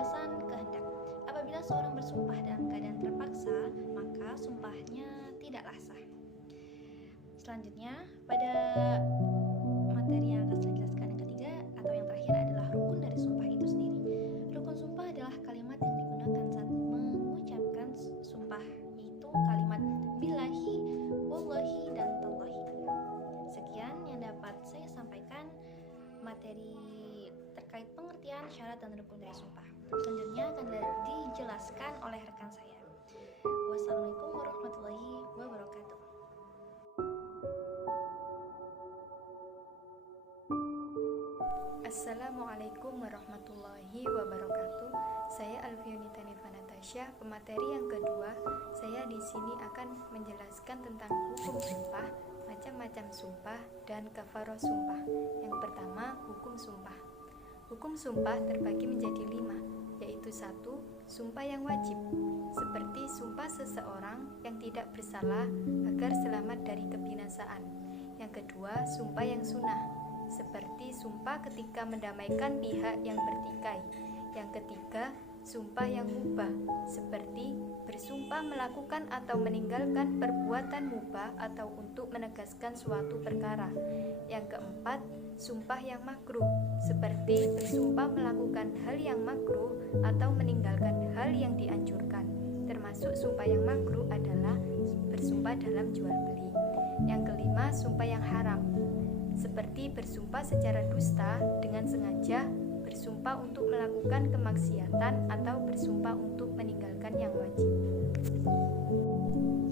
kebebasan kehendak. Apabila seorang bersumpah dalam keadaan terpaksa, maka sumpahnya tidaklah sah. Selanjutnya, pada materi yang akan saya jelaskan yang ketiga atau yang terakhir adalah rukun dari sumpah itu sendiri. Rukun sumpah adalah kalimat yang digunakan saat mengucapkan sumpah, yaitu kalimat billahi, wallahi, dan tallahi. Sekian yang dapat saya sampaikan materi terkait pengertian syarat dan rukun dari sumpah. Selanjutnya akan dijelaskan oleh rekan saya. Wassalamualaikum warahmatullahi wabarakatuh. Assalamualaikum warahmatullahi wabarakatuh. Saya Alfianita Nifa Natasha. Pemateri yang kedua, saya di sini akan menjelaskan tentang hukum sumpah, macam-macam sumpah, dan kafaroh sumpah. Yang pertama, hukum sumpah. Hukum sumpah terbagi menjadi 5, yaitu 1. Sumpah yang wajib, seperti sumpah seseorang yang tidak bersalah agar selamat dari kebinasaan. Yang kedua, sumpah yang sunnah, seperti sumpah ketika mendamaikan pihak yang bertikai. Yang ketiga, sumpah yang mubah, seperti bersumpah melakukan atau meninggalkan perbuatan mubah atau untuk menegaskan suatu perkara. Yang keempat, sumpah yang makruh, seperti bersumpah melakukan hal yang makruh atau meninggalkan hal yang dianjurkan. Termasuk sumpah yang makruh adalah bersumpah dalam jual beli. Yang kelima, sumpah yang haram, seperti bersumpah secara dusta dengan sengaja, bersumpah untuk melakukan kemaksiatan, atau bersumpah untuk meninggalkan yang wajib.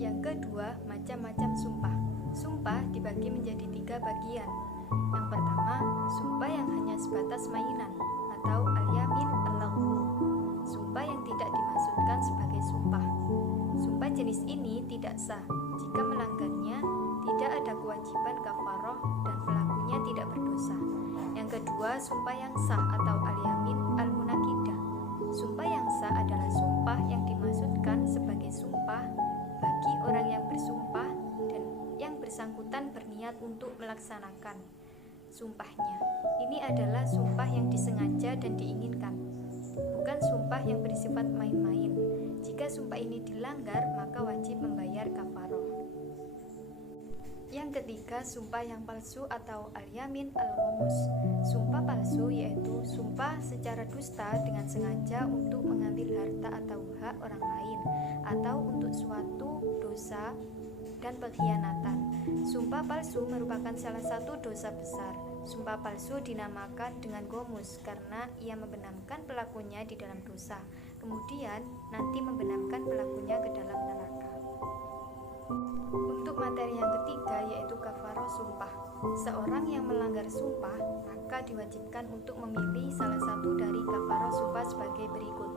Yang kedua, macam-macam sumpah. Sumpah dibagi menjadi 3 bagian. Yang pertama, sumpah yang hanya sebatas mainan atau al-yamin al-laghu, sumpah yang tidak dimaksudkan sebagai sumpah. Sumpah jenis ini tidak sah. Jika melanggarnya, tidak ada kewajiban kafaroh dan pelakunya tidak berdosa. Yang kedua, sumpah yang sah atau al-yamin al-munakidah. Sumpah yang sah adalah sumpah yang dimaksudkan sebagai sumpah bagi orang yang bersumpah dan yang bersangkutan berniat untuk melaksanakan sumpahnya. Ini adalah sumpah yang disengaja dan diinginkan, bukan sumpah yang bersifat main-main. Jika sumpah ini dilanggar, maka wajib membayar kafaroh. Yang ketiga, sumpah yang palsu atau al-yamin al-ghamus. Sumpah palsu yaitu sumpah secara dusta dengan sengaja untuk mengambil harta atau hak orang lain, atau untuk suatu dosa dan pengkhianatan. Sumpah palsu merupakan salah satu dosa besar. Sumpah palsu dinamakan dengan gomus karena ia membenamkan pelakunya di dalam dosa, kemudian nanti membenamkan pelakunya ke dalam neraka. Untuk materi yang ketiga, yaitu kafaroh sumpah. Seorang yang melanggar sumpah maka diwajibkan untuk memilih salah satu dari kafaroh sumpah sebagai berikut.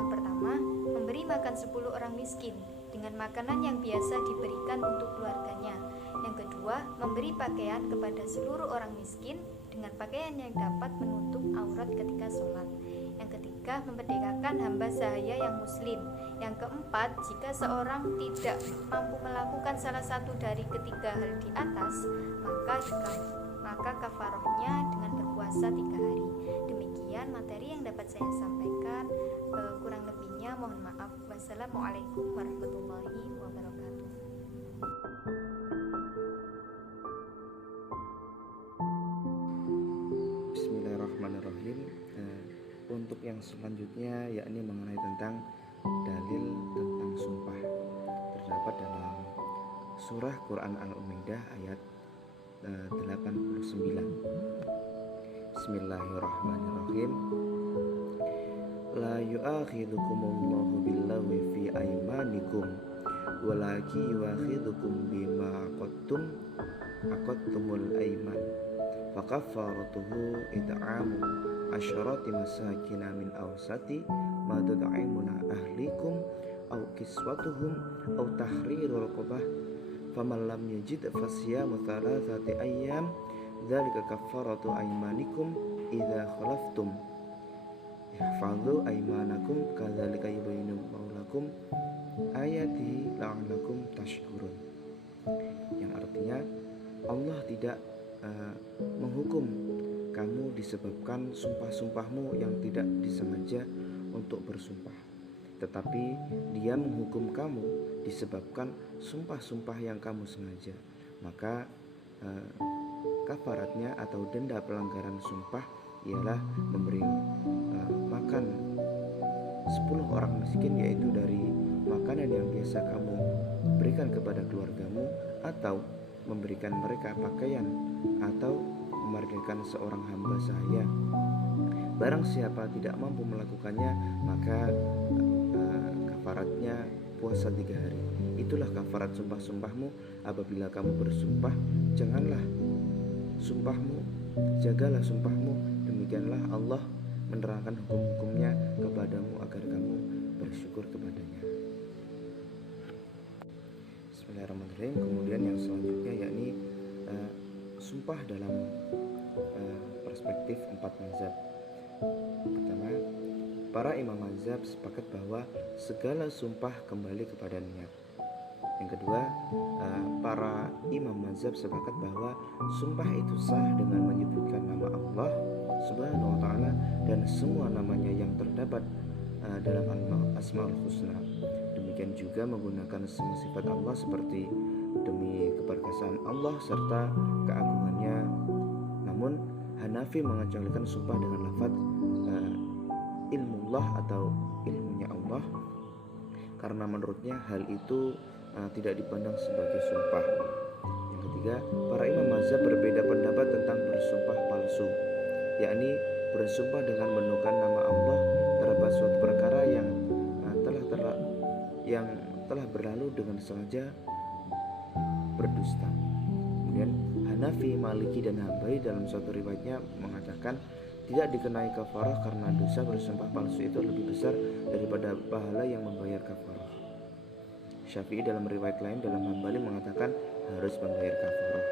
Yang pertama, memberi makan 10 orang miskin dengan makanan yang biasa diberikan untuk keluarganya. Yang kedua, memberi pakaian kepada seluruh orang miskin dengan pakaian yang dapat menutup aurat ketika sholat. Yang ketiga, memerdekakan hamba sahaya yang muslim. Yang keempat, jika seorang tidak mampu melakukan salah satu dari ketiga hal di atas, maka kafarohnya dengan berpuasa 3 hari. Demikian materi yang dapat saya sampaikan. Kurang lebihnya mohon maaf. Wassalamualaikum warahmatullahi wabarakatuh. Bismillahirrahmanirrahim. Untuk yang selanjutnya yakni mengenai tentang dalil tentang sumpah, terdapat dalam surah Quran Al-Maidah ayat 89. Bismillahirrahmanirrahim. La yu'akhidhukumullahu billaghwi fi aymanikum walaki yu'akhidhukum bima aqadtumul ayman fakaffaratuhu it'amu asyarati masakina min awsati ma tud'imuna ahlikum aw kiswatuhum aw tahriru raqabah faman lam yajid fasyamu thalathati ayyam dzalika kaffaratu aymanikum idza khalaftum ihfadhu aymanakum kadzalika yubayyinullahu lakum ayatihi la'allakum tashkurun. Yang artinya Allah tidak menghukum kamu disebabkan sumpah-sumpahmu yang tidak disengaja untuk bersumpah. Tetapi dia menghukum kamu disebabkan sumpah-sumpah yang kamu sengaja. Maka kafaratnya atau denda pelanggaran sumpah ialah memberi makan 10 orang miskin, yaitu dari makanan yang biasa kamu berikan kepada keluargamu, atau memberikan mereka pakaian, atau memerdekakan seorang hamba sahaya. Barang siapa tidak mampu melakukannya, maka kafaratnya puasa 3 hari. Itulah kafarat sumpah-sumpahmu. Apabila kamu bersumpah, janganlah sumpahmu, jagalah sumpahmu. Demikianlah Allah menerangkan hukum-hukumnya kepadamu agar kamu bersyukur kepadanya. Bismillahirrahmanirrahim. Kemudian yang selanjutnya yakni sumpah dalam perspektif 4 mazhab. Pertama, para imam mazhab sepakat bahwa segala sumpah kembali kepada niat. Yang kedua, para imam mazhab sepakat bahwa sumpah itu sah dengan menyebutkan nama Allah Subhanahu wa ta'ala dan semua namanya yang terdapat dalam Asmaul Husna. Demikian juga menggunakan semua sifat Allah seperti demi keperkasaan Allah serta keagungannya. Namun Hanafi mengecualikan sumpah dengan lafaz ilmullah atau ilmunya Allah, karena menurutnya hal itu tidak dipandang sebagai sumpah. Yang ketiga, para imam mazhab berbeda pendapat tentang bersumpah palsu, yakni bersumpah dengan menukan nama Allah terhadap suatu perkara yang telah berlalu dengan sengaja berdusta. Kemudian Hanafi, Maliki, dan Hambali dalam suatu riwayatnya mengatakan tidak dikenai kafarah karena dosa bersumpah palsu itu lebih besar daripada pahala yang membayar kafarah. Syafi'i dalam riwayat lain dalam Hambali mengatakan harus membayar kafarah.